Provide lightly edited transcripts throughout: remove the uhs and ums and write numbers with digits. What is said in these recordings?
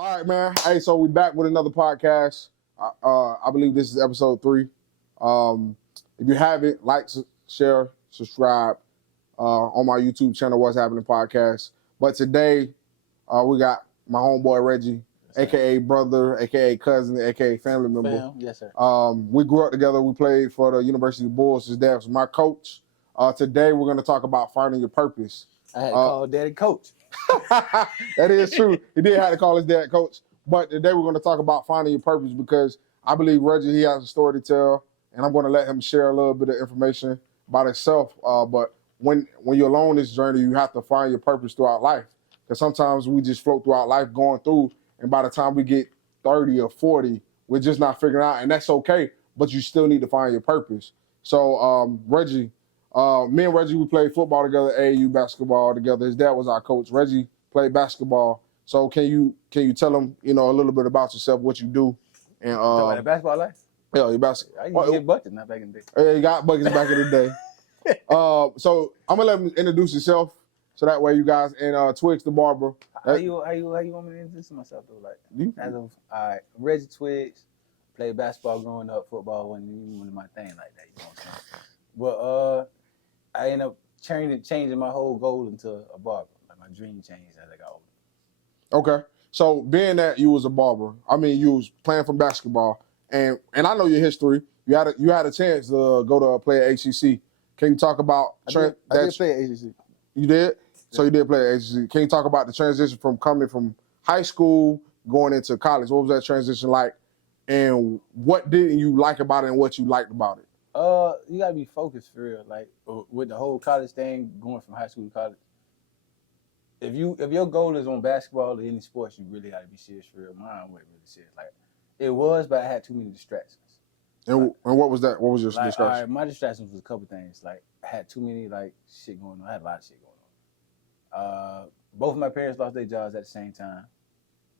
All right, man. Hey, so we back with another podcast. I believe this is episode 3. If you haven't, like, share, subscribe on my YouTube channel, What's Happening Podcast. But today, we got my homeboy Reggie, a.k.a. brother, a.k.a. cousin, a.k.a. family member. Yes, sir. We grew up together. We played for the University of Bulls. His dad was my coach. Today, we're going to talk about finding your purpose. I had to call Daddy Coach. That is true. He did have to call his dad Coach. But today we're going to talk about finding your purpose because I believe Reggie, he has a story to tell, and I'm going to let him share a little bit of information about himself. But when you're alone this journey, you have to find your purpose throughout life. Because sometimes we just float throughout life going through, and by the time we get 30 or 40, we're just not figuring out, and that's okay, but you still need to find your purpose. So Reggie, me and Reggie, we played football together, AAU basketball together. His dad was our coach. Reggie played basketball. So can you tell him, a little bit about yourself, what you do? And Talking about basketball life? Yeah, your basketball. I used to get buckets not back in the day. Yeah, you got buckets back in the day. So I'm gonna let him introduce himself, so that way you guys and Twiggs the barber. How you want me to introduce myself though? Like as of Reggie Twiggs, played basketball growing up, football wasn't even my thing like that, you know what I'm saying? But I ended up changing my whole goal into a barber. Like my dream changed as I got older. Okay. So being that you was a barber, you was playing from basketball, and I know your history. You had a chance to go to play at ACC. Can you talk about I did play at ACC. You did? So you did play at ACC. Can you talk about the transition from coming from high school going into college? What was that transition like? And what didn't you like about it and what you liked about it? You gotta be focused for real. Like with the whole college thing, going from high school to college. If your goal is on basketball or any sports, you really gotta be serious for real. Mine wasn't really serious. Like it was, but I had too many distractions. And what was that? What was your distraction? All right, my distractions was a couple things. Like I had too many shit going on. I had a lot of shit going on. Both of my parents lost their jobs at the same time.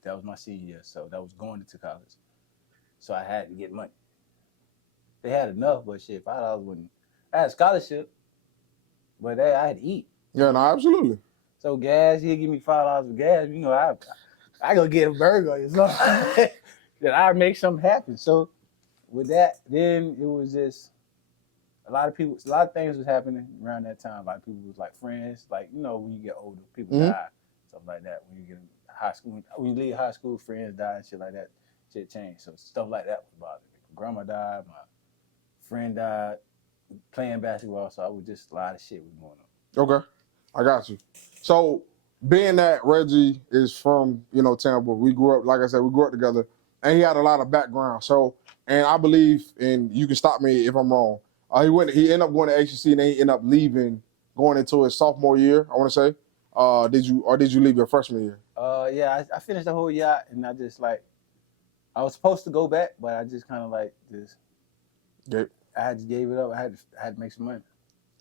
That was my senior year, so that was going into college. So I had to get money. They had enough, but shit, $5 wouldn't. I had a scholarship, but I had to eat. Yeah, no, absolutely. So gas, he'd give me $5 for gas. I go get a burger or something. Then I make something happen. So with that, then it was just a lot of things was happening around that time. Like people was like friends, when you get older, people die, stuff like that. When you get in high school, when you leave high school, friends die and shit like that. Shit changed. So stuff like that was bothering me. My grandma died, my friend died, playing basketball. So I was just a lot of shit was going on. Okay, I got you. So being that Reggie is from, Tampa, we grew up, like I said, we grew up together, and he had a lot of background. So, and I believe, and you can stop me if I'm wrong, he ended up going to ACC, and then he ended up leaving, going into his sophomore year, I want to say. Did you leave your freshman year? Yeah, I finished the whole year, and I just I was supposed to go back, but I just kind of I just gave it up. I had to make some money.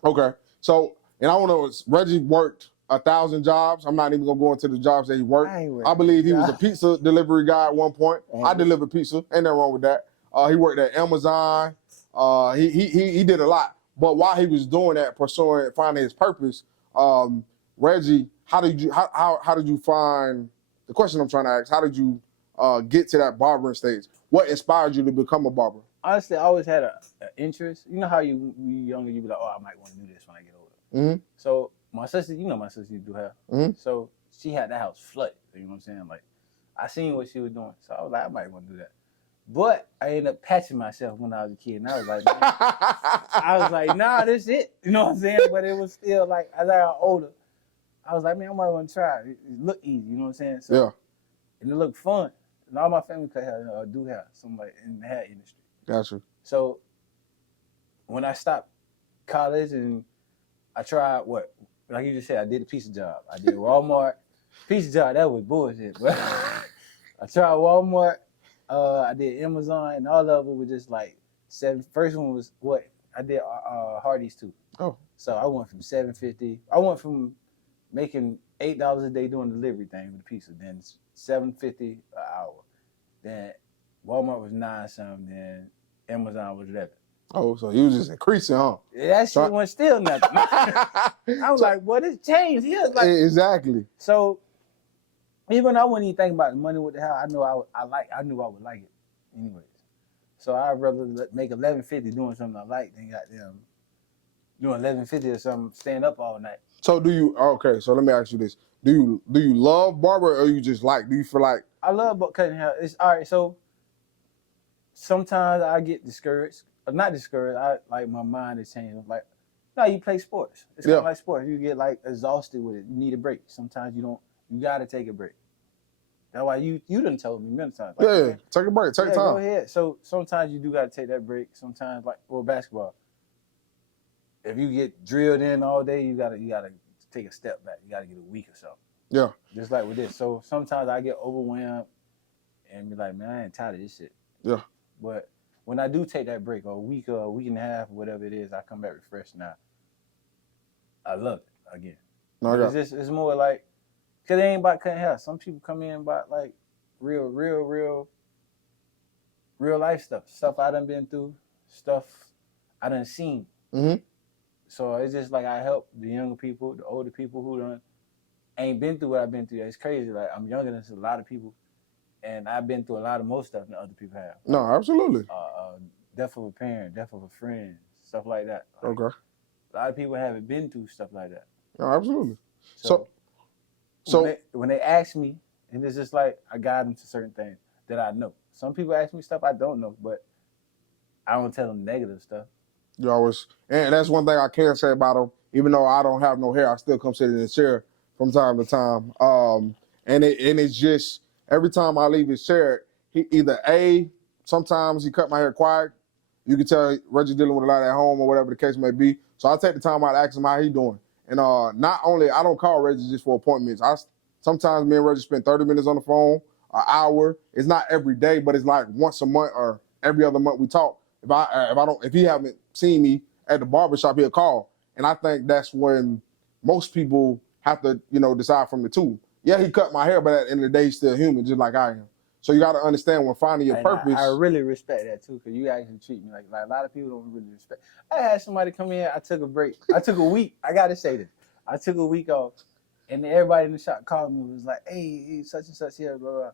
Okay. So, and I want to know, Reggie worked 1,000 jobs. I'm not even going to go into the jobs that he worked. I believe he was a pizza delivery guy at one point. I delivered pizza. Ain't nothing wrong with that. He worked at Amazon. He did a lot. But while he was doing that, finding his purpose, Reggie, how did you find, the question I'm trying to ask, how did you get to that barbering stage? What inspired you to become a barber? Honestly, I always had an interest. You know how you younger, you be like, oh, I might want to do this when I get older. Mm-hmm. So my sister, my sister you do hair. Mm-hmm. So she had that house flooded. You know what I'm saying? Like I seen what she was doing, so I was like, I might want to do that. But I ended up patching myself when I was a kid, and I was like, nah, this it. You know what I'm saying? But it was still like as I got older, I was like, man, I might want to try it. It looked easy. You know what I'm saying? So, yeah. And it looked fun. And all my family cut hair, do hair, somebody in the hair industry. Gotcha. So when I stopped college and I tried like you just said, I did a pizza job. I did Walmart. Pizza job, that was bullshit. But I tried Walmart. I did Amazon, and all of it was just like seven. First one was I did Hardee's too. Oh. So I went from $7.50. I went from making $8 a day doing the delivery thing with the pizza, then $7.50 an hour. Then Walmart was 9 something, then Amazon was 11. Oh, so you was just increasing, huh? Yeah, that shit was still nothing. I was like, what has changed here? Like, exactly. So Even though I wouldn't even think about the money with the house, I knew I knew I would like it, anyways. So I'd rather make 1150 doing something I like than goddamn doing 1150 or something, staying up all night. So do you? Okay, so let me ask you this: Do you love barber, or you just like? Do you feel like? I love cutting hair. It's all right. So sometimes I get discouraged. Not discouraged. I like my mind is changing. Like, no, you play sports. It's kind of like sports. You get like exhausted with it. You need a break. Sometimes you don't. You gotta take a break. That's why you done told me many times. Like, Yeah, take a break. Take time. Go ahead. So sometimes you do gotta take that break. Sometimes like basketball. If you get drilled in all day, you gotta take a step back. You gotta get a week or so. Yeah. Just like with this. So sometimes I get overwhelmed and be like, man, I ain't tired of this shit. Yeah. But when I do take that break, or a week and a half, whatever it is, I come back refreshed now. I love it again. No, it's more like, cause it ain't about cutting hair. Some people come in about like real life stuff I done been through, stuff I done seen. Mm-hmm. So it's just like I help the younger people, the older people who done ain't been through what I've been through. It's crazy. Like I'm younger than a lot of people, and I've been through a lot of more stuff than other people have. No, absolutely. Death of a parent, death of a friend, stuff like that. Like, okay. A lot of people haven't been through stuff like that. No, absolutely. So when they ask me, and it's just like I guide them to certain things that I know. Some people ask me stuff I don't know, but I don't tell them negative stuff. You always, and that's one thing I can say about him. Even though I don't have no hair, I still come sit in his chair from time to time. And it's just every time I leave his chair, he either sometimes he cut my hair quiet. You can tell Reggie dealing with a lot at home or whatever the case may be. So I take the time out to ask him how he doing. And not only I don't call Reggie just for appointments. Sometimes me and Reggie spend 30 minutes on the phone, an hour. It's not every day, but it's like once a month or every other month we talk. If he haven't seen me at the barbershop, he'll call. And I think that's when most people have to, decide from the two. Yeah, he cut my hair, but at the end of the day, he's still human, just like I am. So you got to understand when finding your purpose. I really respect that too, because you actually treat me like a lot of people don't really respect. I had somebody come in, I took a break. I took a week. I got to say this. I took a week off, and then everybody in the shop called me and was like, hey, such and such here, blah, blah.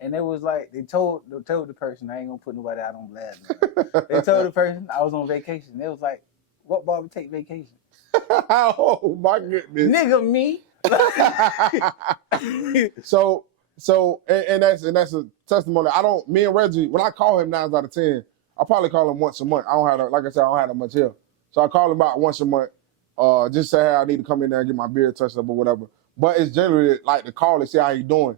And it was like, they told the person, I ain't going to put nobody out on blast. They told the person I was on vacation. They was like, what barber take vacation? Oh, my goodness. Nigga, me. So that's a testimony. Me and Reggie, when I call him 9 out of 10, I probably call him once a month. I don't have that much hair. So I call him about once a month, just say, hey, I need to come in there and get my beard touched up or whatever. But it's generally like to call and see how he's doing.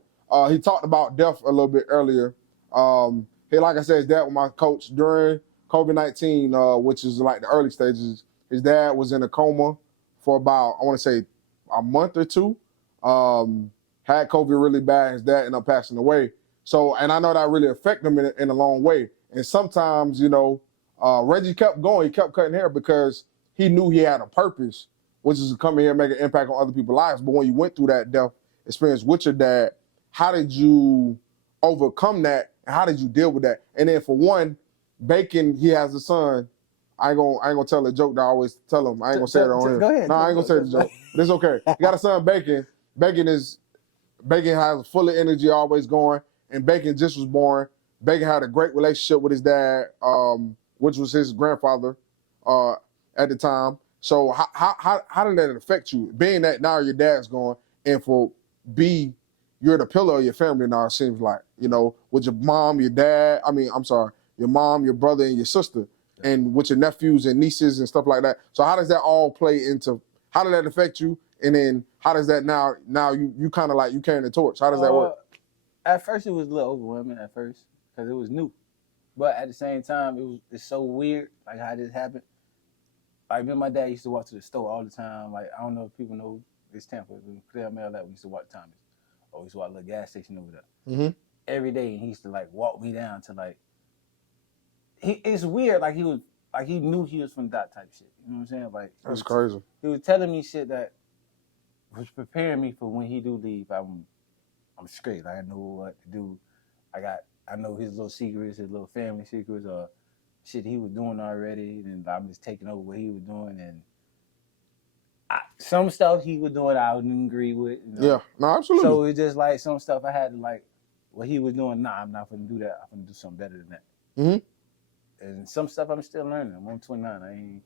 He talked about death a little bit earlier. Like I said, his dad was my coach during COVID-19, which is like the early stages. His dad was in a coma for about, I want to say, a month or two. Had COVID really bad. His dad ended up passing away. So, and I know that really affected him in a long way. And sometimes, Reggie kept going. He kept cutting hair because he knew he had a purpose, which is to come in here and make an impact on other people's lives. But when you went through that death experience with your dad, how did you overcome that? And how did you deal with that? And then for one, Bacon, he has a son. I ain't gonna tell a joke that I always tell him. I ain't gonna say it on here. Go ahead. No, I ain't gonna say the joke. But it's okay. He got a son, Bacon. Bacon has full of energy, always going. And Bacon just was born. Bacon had a great relationship with his dad, which was his grandfather at the time. So how did that affect you? Being that now your dad's gone, and for B, you're the pillar of your family now, it seems like, with your mom, your dad, your mom, your brother, and your sister, and with your nephews and nieces and stuff like that. So how does that all play into, how did that affect you? And then how does that now you kind of like, you carrying the torch? How does that work? At first it was a little overwhelming at first because it was new. But at the same time, it's so weird, like how this happened. Like me and my dad used to walk to the store all the time. Like, I don't know if people know this Tampa, Clear Mail, that we used to walk to Thomas. Or we used to walk to the gas station over there. Mm-hmm. Every day, and he used to like walk me down to like, it's weird, like he knew he was from that type shit. You know what I'm saying? Like, that's crazy. He was telling me shit that was preparing me for when he do leave. I'm straight. Like, I know what to do. I know his little secrets, his little family secrets, or shit he was doing already, and I'm just taking over what he was doing. And some stuff he was doing I didn't agree with. You know? Yeah, no, absolutely. So it's just like some stuff I had to like what he was doing. Nah, I'm not gonna do that. I'm gonna do something better than that. Mm-hmm. And some stuff I'm still learning. I'm 29.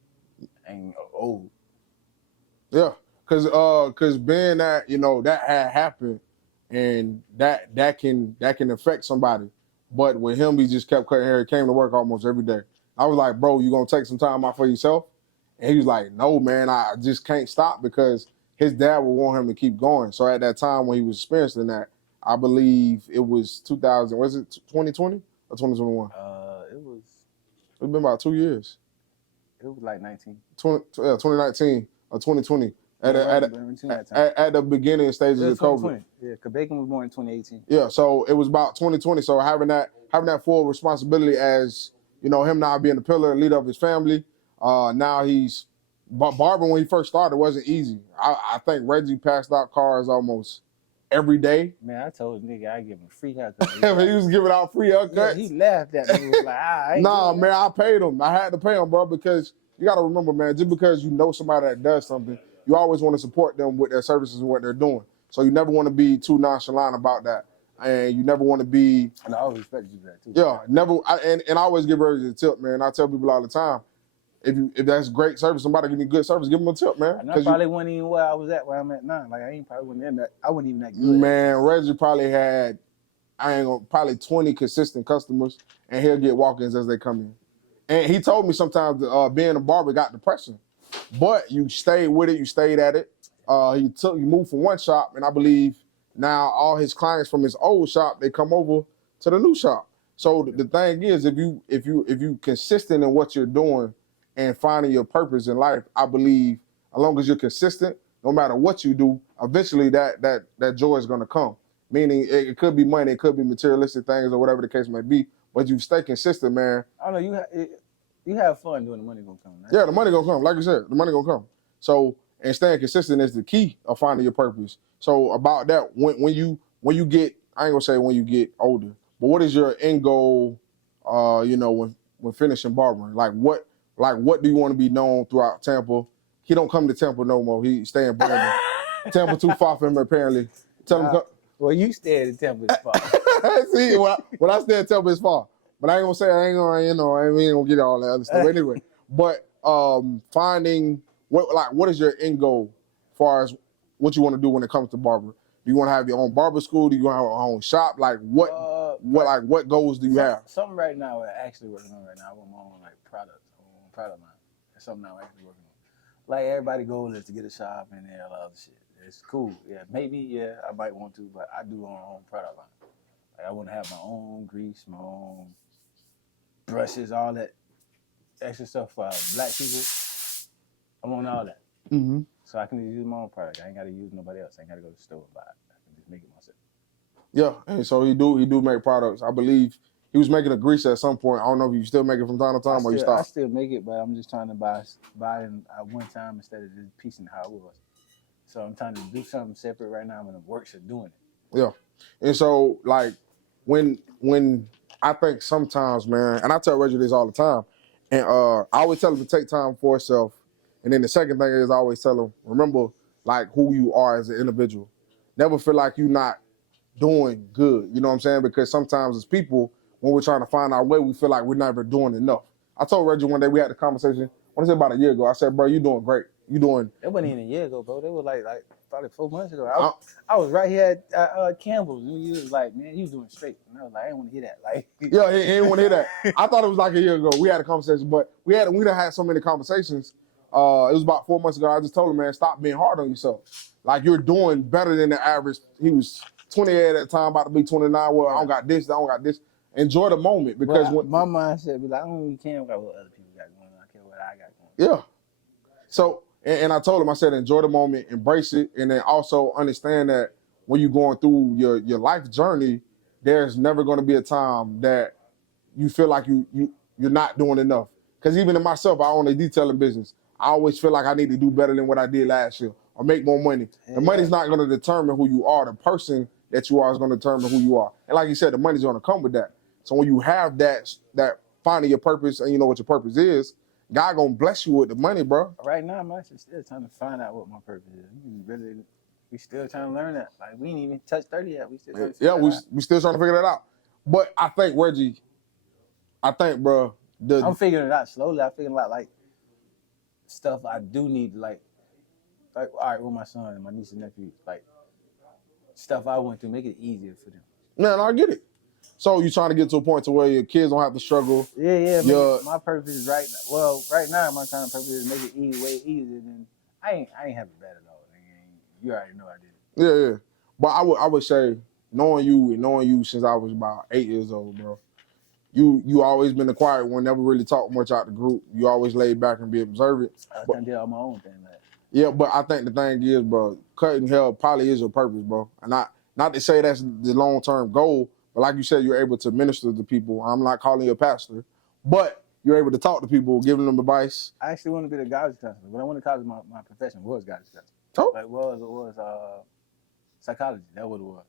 I ain't old. Yeah, cause being that that had happened, and that can affect somebody. But with him, he just kept cutting hair. He came to work almost every day. I was like, bro, you gonna take some time out for yourself? And he was like, no, man, I just can't stop because his dad would want him to keep going. So at that time when he was experiencing that, I believe it was 2000. Was it 2020 or 2021? It was. It's been about 2 years. It was like 2019 or 2020. At the beginning stages of COVID. Yeah, because Bacon was born in 2018. Yeah, so it was about 2020. So having that full responsibility as him now being the pillar and leader of his family. Now he's barbering when he first started wasn't easy. I think Reggie passed out cars almost every day. Man, I told the nigga I give him a free haircut. He was giving out free haircuts. Yeah, he laughed at me. He was like, nah, man, I paid him. I had to pay him, bro, because you got to remember, man, just because you know somebody that does something, you always want to support them with their services and what they're doing. So you never want to be too nonchalant about that. And you never want to be... And I always respect you for that, too. Yeah, never... And I always give Reggie a tip, man. I tell people all the time, if that's great service, somebody give me good service, give them a tip, man. And I probably wasn't even where I was at, where I'm at now. Like, I wasn't even that good. Man, Reggie probably had, probably 20 consistent customers, and he'll get walk-ins as they come in. And he told me sometimes being a barber got depressing. But you stayed with it, you stayed at it. He moved from one shop, and I believe now all his clients from his old shop, they come over to the new shop. So the thing is, if you consistent in what you're doing and finding your purpose in life, I believe as long as you're consistent, no matter what you do, eventually that joy is gonna come. Meaning it could be money, it could be materialistic things or whatever the case may be, but you stay consistent, man. I don't know, you have fun doing the money gonna come. Right? Yeah, the money gonna come. Like you said, the money gonna come. So, and staying consistent is the key of finding your purpose. So about that, when you get, I ain't gonna say when you get older, but what is your end goal? When finishing barbering, like what do you want to be known throughout Tampa? He don't come to Tampa no more. He stay in Brandon. Tampa too far for him apparently. Tell him. Well, you stay in Tampa is far. See, when I stay in Tampa is far. But I ain't gonna say I ain't gonna get all that other stuff anyway. But finding what is your end goal as far as what you want to do when it comes to barber? Do you want to have your own barber school? Do you want to have your own shop? Like what goals do you have? Something right now we're actually working on right now. I want my own product line. That's something I'm actually working on. Like everybody goal is to get a shop and all other shit. It's cool. Yeah, maybe I might want to, but I do own my own product line. Like I want to have my own grease, my own brushes, all that extra stuff for black people. I want all that. Mm-hmm. So I can just use my own product. I ain't got to use nobody else. I ain't got to go to the store and buy it. I can just make it myself. Yeah, and so he do make products. I believe he was making a grease at some point. I don't know if you still make it from time to time or you stop. I still make it, but I'm just trying to buy it at one time instead of just piecing how it was. So I'm trying to do something separate right now, and the works are doing it. Yeah, and so like when I think sometimes, man, and I tell Reggie this all the time, and I always tell him to take time for himself. And then the second thing is I always tell him, remember like who you are as an individual. Never feel like you're not doing good. You know what I'm saying? Because sometimes as people, when we're trying to find our way, we feel like we're never doing enough. I told Reggie one day we had a conversation, I want to say about a year ago. I said, bro, you're doing great. You doing... It wasn't even a year ago, bro. It was like probably 4 months ago. I was right here at Campbell's, and he was like, man, you was doing straight. And I was like, I didn't want to hear that. Like, yeah, he didn't want to hear that. I thought it was like a year ago. We had a conversation, but we done had so many conversations. It was about 4 months ago. I just told him, man, stop being hard on yourself. Like, you're doing better than the average. He was 28 at the time, about to be 29. Well, I don't got this, I don't got this. Enjoy the moment, because my mindset be like, I don't even care what other people got going on. I care what I got going on. Yeah. So, and I told him, I said, enjoy the moment, embrace it, and then also understand that when you're going through your life journey, there's never going to be a time that you feel like you're not doing enough. Because even in myself, I own a detailing business. I always feel like I need to do better than what I did last year or make more money. The money's not going to determine who you are. The person that you are is going to determine who you are. And like you said, the money's going to come with that. So when you have that finding your purpose and you know what your purpose is, God gonna bless you with the money, bro. Right now, I'm actually still trying to find out what my purpose is. We still trying to learn that. Like we ain't even touched 30 yet. We still trying to figure that out. We still trying to figure that out. But I think Reggie, bro, I'm figuring it out slowly. I'm figuring out like stuff I do need, like all right, with my son and my niece and nephew, like stuff I went through, make it easier for them. No, I get it. So you trying to get to a point to where your kids don't have to struggle. Yeah. My purpose is right now my kind of purpose is make it way easier than I ain't have it bad at all. You already know I did it. Yeah. But I would say knowing you since I was about 8 years old, bro. You always been the quiet one, never really talked much out the group. You always laid back and be observant. I did all my own thing, man. Yeah, but I think the thing is, bro, cutting hair probably is your purpose, bro. And not to say that's the long-term goal, but like you said, you're able to minister to people. I'm not calling you a pastor, but you're able to talk to people, giving them advice. I actually want to be the guidance counselor. When I went to college, my profession was guidance counselor. Oh. Like, was psychology. That's what it was.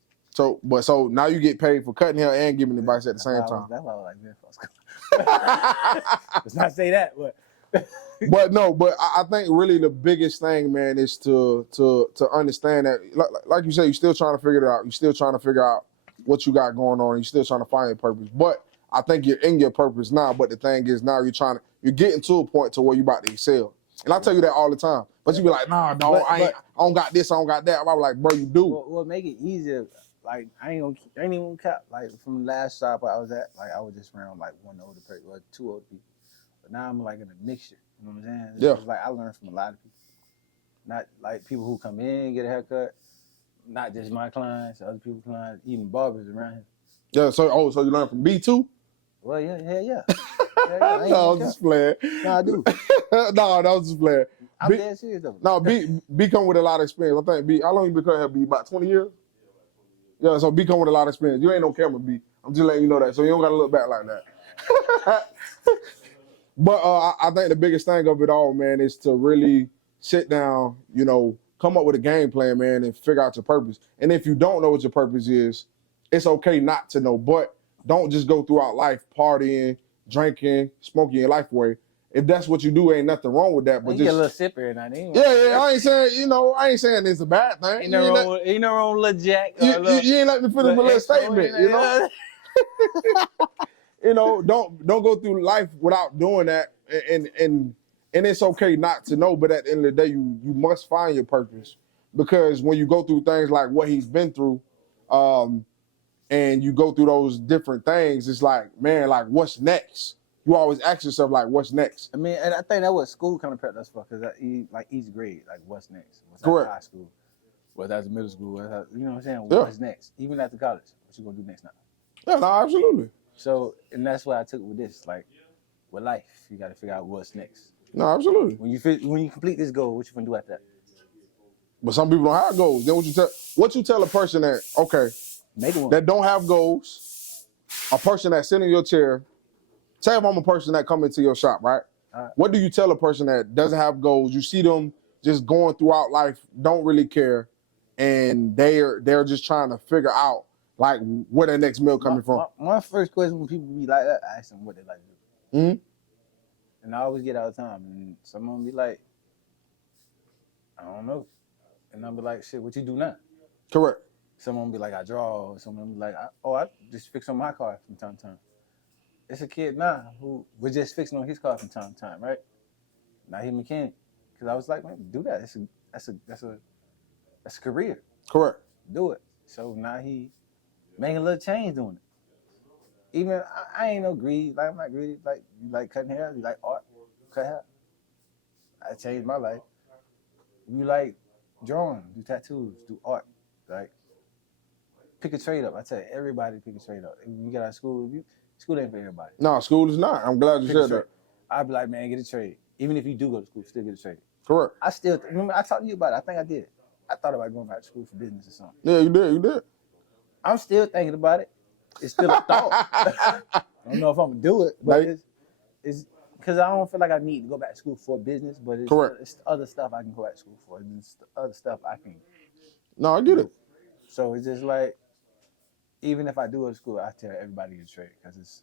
So now you get paid for cutting hair and giving advice at the same time. That's why I was like, man, let's not say that, but. But I think really the biggest thing, man, is to understand that, like you said, you're still trying to figure it out. You're still trying to figure out what you got going on. You're still trying to find your purpose. But I think you're in your purpose now. But the thing is, now you're getting to a point to where you're about to excel. And I tell you that all the time. But you be like, nah, dog, I don't got this, I don't got that. I'm like, bro, you do. Well, make it easier. Like I ain't even gonna cap. Like from the last shop I was at, like I was just around like one older person, or two older people. But now I'm like in a mixture. You know what I'm saying? Yeah. It's like I learned from a lot of people. Not like people who come in, get a haircut, not just my clients, other people's clients, even barbers around here. Yeah, so you learn from B too? Well, yeah. No, I was just playing. No, I do. No, that was just playing. I'm dead serious though. No, B come with a lot of experience. I think B, how long you been cutting hair, B? About 20 years? Yeah, so B come with a lot of experience. You ain't no camera, B. I'm just letting you know that, so you don't gotta look back like that. But I think the biggest thing of it all, man, is to really sit down, come up with a game plan, man, and figure out your purpose. And if you don't know what your purpose is, it's okay not to know, but don't just go throughout life partying, drinking, smoking your life away. If that's what you do, ain't nothing wrong with that. But you just get a little sipper and I ain't. Yeah. I ain't saying it's a bad thing. Ain't no wrong, little Jack. You ain't let me finish my little statement, Don't go through life without doing that, and it's okay not to know. But at the end of the day, you must find your purpose, because when you go through things like what he's been through, and you go through those different things, it's like, man, like what's next? You always ask yourself, like, what's next? I mean, and I think that's what school kind of prepped us for, because like each grade, like what's next? What's Correct. High school? What's after middle school? You know what I'm saying? Yeah. What's next? Even after college, what you gonna do next now? Yeah, no, absolutely. So, and that's what I took with this. Like, with life, you got to figure out what's next. No, absolutely. When you complete this goal, what you gonna do after that? But some people don't have goals. Then what you tell a person that, okay, that don't have goals, a person that's sitting in your chair. Say if I'm a person that come into your shop, right? What do you tell a person that doesn't have goals? You see them just going throughout life, don't really care, and they're just trying to figure out like where their next meal coming from. My first question when people be like that, I ask them what they like to do. Mm-hmm. And I always get out of time, and someone be like, I don't know. And I'll be like, shit, what you do now? Correct. Someone be like, I draw. Someone be like, I just fix on my car from time to time. It's a kid now who was just fixing on his car from time to time, right? Now he a mechanic. Because I was like, man, do that. That's a career. Correct. Do it. So now he making a little change doing it. Even I ain't no greedy. Like I'm not greedy. Like you like cutting hair, you like art, cut hair. I changed my life. You like drawing, do tattoos, do art. Like pick a trade up. I tell everybody pick a trade up. If you get out of school, school ain't for everybody. No, school is not. I'm glad you said that. I'd be like, man, get a trade. Even if you do go to school, still get a trade. Correct. I still remember I talked to you about it. I think I did. I thought about going back to school for business or something. Yeah, you did. I'm still thinking about it. It's still a thought. I don't know if I'm gonna do it, but it's because I don't feel like I need to go back to school for business, but it's other stuff I can go back to school for. It's other stuff I can. No, I get it. So it's just like, even if I do go to school, I tell everybody to trade, because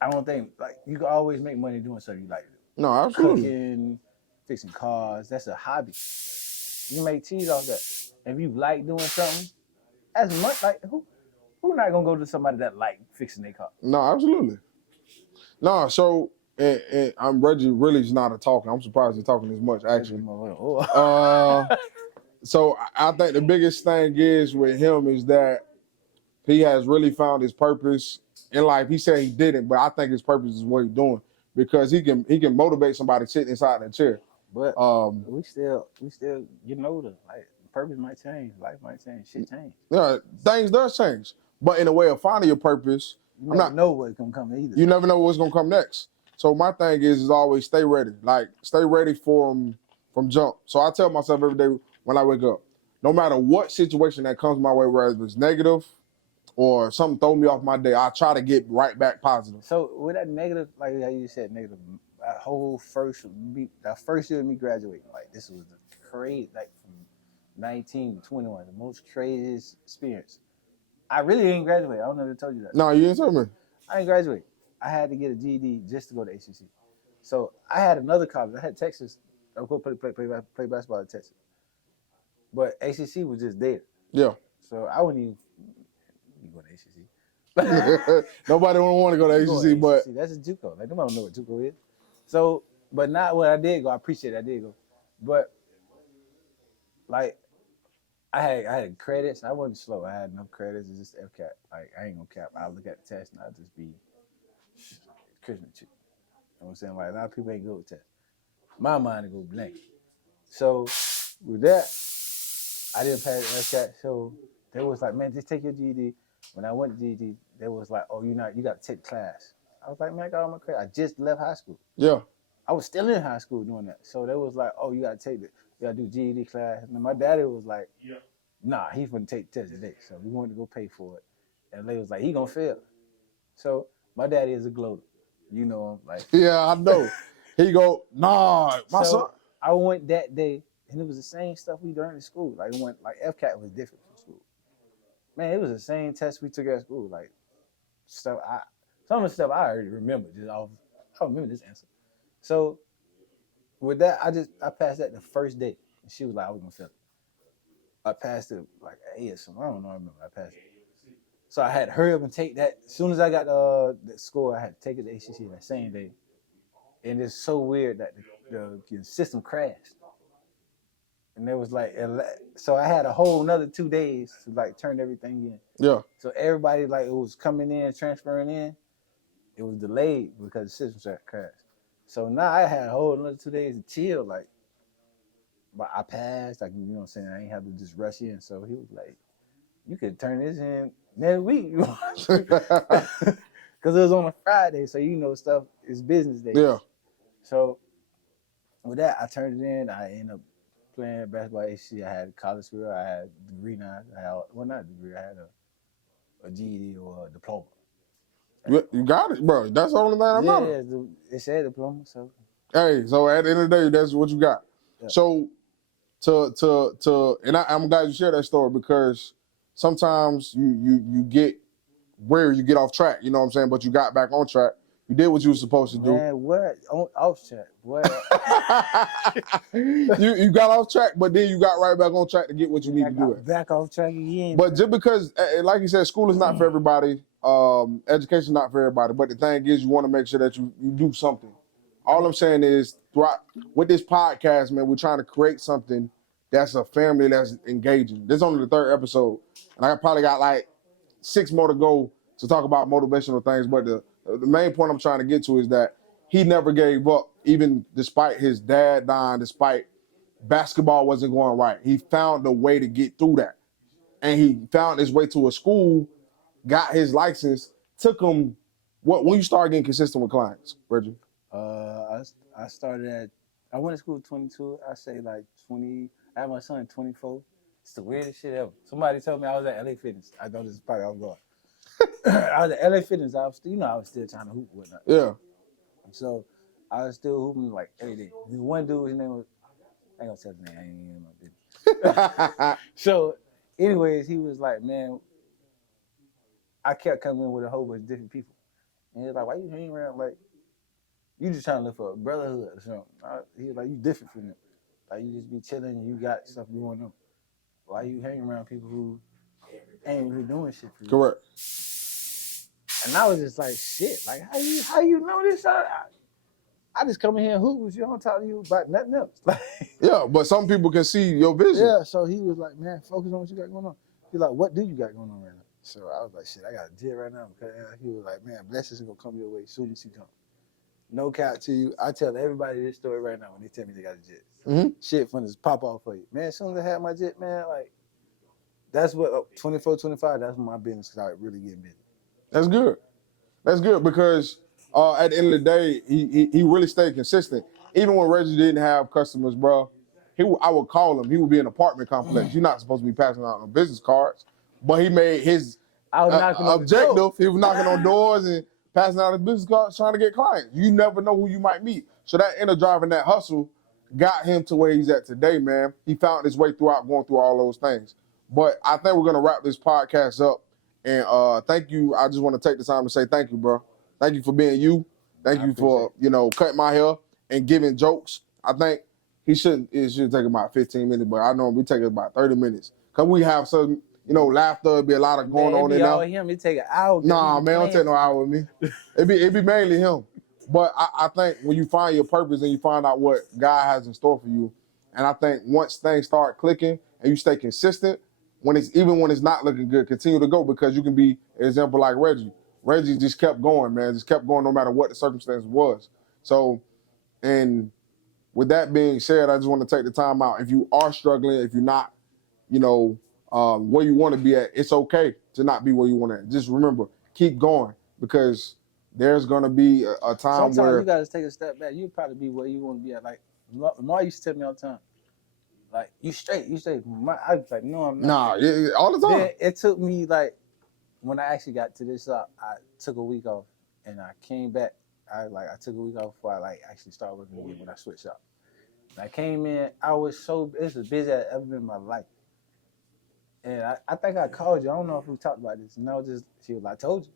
I don't think like you can always make money doing something you like to do. No, absolutely. Cooking, fixing cars, that's a hobby. You make cheese off that. If you like doing something, as much like who not gonna go to somebody that like fixing their car? No, absolutely. No, so and I'm Reggie really is not a talker. I'm surprised he's talking as much actually. So I think the biggest thing is with him is that he has really found his purpose in life. He said he didn't, but I think his purpose is what he's doing because he can motivate somebody sitting inside that chair. But we still getting older. Like purpose might change, life might change, shit change. Yeah, things does change, but in a way of finding your purpose, you never know what's gonna come either. You never know what's gonna come next. So my thing is always stay ready. Like stay ready from jump. So I tell myself every day when I wake up, no matter what situation that comes my way, whether it's negative or something throw me off my day, I try to get right back positive. So with that negative, like how you said negative, that first year of me graduating, like this was the crazy, like from 19 to 21, the most craziest experience. I really didn't graduate. I don't know if I told you that. No, you didn't tell me. I didn't graduate. I had to get a GED just to go to ACC. So I had another college. I had Texas. I was going to play basketball at Texas. But ACC was just there. Yeah. So I wouldn't even go to ACC. Nobody don't want to go to ACC, but that's a JUCO. Like nobody don't know what JUCO is. So, but not when I did go. I appreciate it. I did go, but like I had credits. I wasn't slow. I had no credits. It's just FCAT. Like I ain't gonna cap. I look at the test and I just be Christian chick. You know what I'm saying? Like a lot of people ain't good with tests. My mind go blank. So with that, I didn't pass FCAT. So they was like, man, just take your GED. When I went to GED, they was like, oh, you got to take the class. I was like, man, I got all my credit. I just left high school. Yeah. I was still in high school doing that. So they was like, oh, you got to take it. You got to do GED class. And my daddy was like, nah, he's going to take the test today. So we wanted to go pay for it. And they was like, he going to fail. So my daddy is a gloater. You know him. Like, yeah, I know. He go, nah, my son. I went that day, and it was the same stuff we learned in school. Like, FCAT was different from school. Man, it was the same test we took at school. Like, some of the stuff I already remember. I remember this answer. So with that, I passed that the first day. And she was like, I was going to fail it. I passed it like A or something. I don't know. I remember. I passed it. So I had to hurry up and take that. As soon as I got the score, I had to take it to ACC that same day. And it's so weird that the system crashed. And there was like, so I had a whole another 2 days to like turn everything in. Yeah. So everybody like it was coming in, transferring in. It was delayed because the system crashed. So now I had a whole another 2 days to chill. Like, but I passed. Like, you know what I'm saying? I ain't have to just rush in. So he was like, you could turn this in next week. Because it was on a Friday. So, you know, stuff is business day. Yeah. So with that, I turned it in. I ended up playing basketball at HC. I had college career. I had a degree now. Not a degree. I had a GED or a diploma. You got it, bro. That's the only thing I know. Yeah, it said diploma. So hey, so at the end of the day, that's what you got. Yeah. So and I'm glad you share that story because sometimes you get where you get off track. You know what I'm saying? But you got back on track. You did what you were supposed to do. Man, what? Off track. What? you got off track, but then you got right back on track to get what you need to do. Back off track again. But just because, like you said, school is not for everybody. Education is not for everybody. But the thing is, you want to make sure that you do something. All I'm saying is, with this podcast, man, we're trying to create something that's a family that's engaging. This is only the 3rd episode. And I probably got like 6 more to go to talk about motivational things. But the main point I'm trying to get to is that he never gave up, even despite his dad dying, despite basketball wasn't going right. He found a way to get through that. And he found his way to a school, got his license, took him, when you started getting consistent with clients, Reggie? I went to school at 22. I say like 20. I had my son at 24. It's the weirdest shit ever. Somebody told me I was at LA Fitness. I know this is probably off guard. I was at LA Fitness. I was still trying to hoop and whatnot. Yeah. So I was still hooping like every day. This one dude, his name was, I ain't gonna say his name. I ain't in my business. So, anyways, he was like, man, I kept coming in with a whole bunch of different people. And he was like, why you hanging around? Like, you just trying to look for a brotherhood or something. He was like, you different from them. Like, you just be chilling and you got stuff going on. Why you hanging around people who ain't really doing shit for you? Correct. And I was just like, shit, like, how you know this? I just come in here and hoop with you. I don't talk to you about nothing else. Like, Yeah, but some people can see your vision. yeah, so he was like, man, focus on what you got going on. He's like, what do you got going on right now? So I was like, shit, I got a jet right now. Because he was like, man, blessings gonna come your way as soon as he come. No cap to you. I tell everybody this story right now when they tell me they got a jet. Mm-hmm. Shit fun just pop off for you. Man, as soon as I had my jet, man, like, that's what, 24, 25, that's when my business started really getting busy. That's good. That's good because at the end of the day, he really stayed consistent. Even when Reggie didn't have customers, bro, I would call him. He would be in an apartment complex. You're not supposed to be passing out no business cards, but he made his objective. He was knocking on doors and passing out his business cards, trying to get clients. You never know who you might meet. So that inner drive and that hustle got him to where he's at today, man. He found his way throughout going through all those things. But I think we're gonna wrap this podcast up. And thank you. I just want to take the time to say thank you, bro. Thank you for being you. Thank you for, cutting my hair and giving jokes. I think it should take about 15 minutes, but I know we take about 30 minutes. Because we have some, laughter, it'd be a lot of going on in there. Him, it take an hour. Nah, man, don't take no hour with me. It'd be mainly him. But I think when you find your purpose and you find out what God has in store for you, and I think once things start clicking and you stay consistent, when it's not looking good, continue to go because you can be an example like Reggie. Reggie just kept going, man. Just kept going no matter what the circumstance was. So, and with that being said, I just want to take the time out. If you are struggling, if you're not, where you want to be at, it's okay to not be where you want to. Just remember, keep going because there's going to be a time sometimes where you got to take a step back. You'll probably be where you want to be at. Like, Lamar used to tell me all the time, like, you straight. I was like, no, I'm not. Nah, all the time. Then it took me, like, when I actually got to this shop, I took a week off and I came back. I took a week off before I actually started working again when I switched up. And I came in, it's as busy as I've ever been in my life. And I think I called you. I don't know if we talked about this. And she was like, I told you.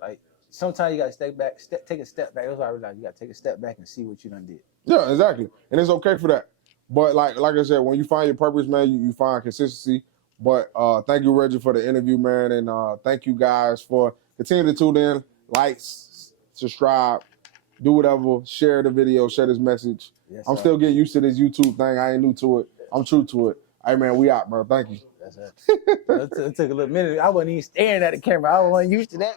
Like, sometimes you got to step back, take a step back. That's why I realized you got to take a step back and see what you done did. Yeah, exactly. And it's okay for that. But like I said, when you find your purpose, man, you find consistency. But thank you, Reggie, for the interview, man. And thank you guys for continuing to tune in, like, subscribe, do whatever, share the video, share this message. Yes, I'm still getting used to this YouTube thing. I ain't new to it. I'm true to it. Hey, man, we out, bro. Thank you. That's it. It took a little minute. I wasn't even staring at the camera. I wasn't used to that.